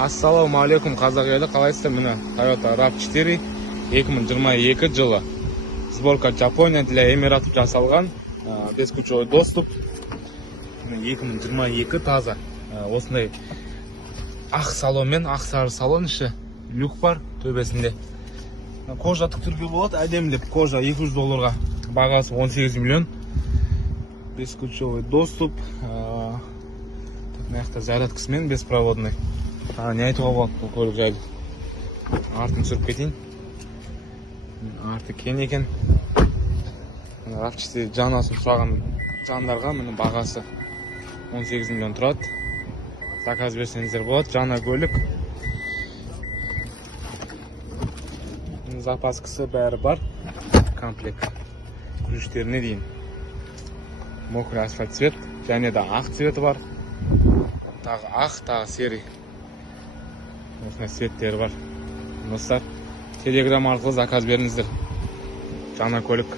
Ассалаумағалейкум қазақ елі, қалайсыздар? Міне Toyota RAV4 2022 жылы сборка Жапония для Эмиратов жасалған, бескучевой доступ. 2022 таза. Осындай ақ салонмен, ақ сары салон, іші люк бар төбесінде. Кожа түрге болады, әдемілеп кожа $200, бағасы 18 миллион. Бескучевой доступ. Маяқта зарядкасымен беспроводный. Не айтуға болады бұл көлік жайлы. Артын сүріп кетейін. Арты кен екен. RAV4 жанасын сұраған жандарға міне бағасы 18 миллион тұрады. Заказ берсеңіздер болады. Жаңа көлік. Запаскасы бәрі бар. Комплект. Күріштеріне дейін. Мокрый асфальт цвет. Және де ақ цветі бар. Тағы ақ, тағы серый. Осындай цветтері бар. Достар, телеграм арқылы заказ беріңіздер. Жаңа көлік.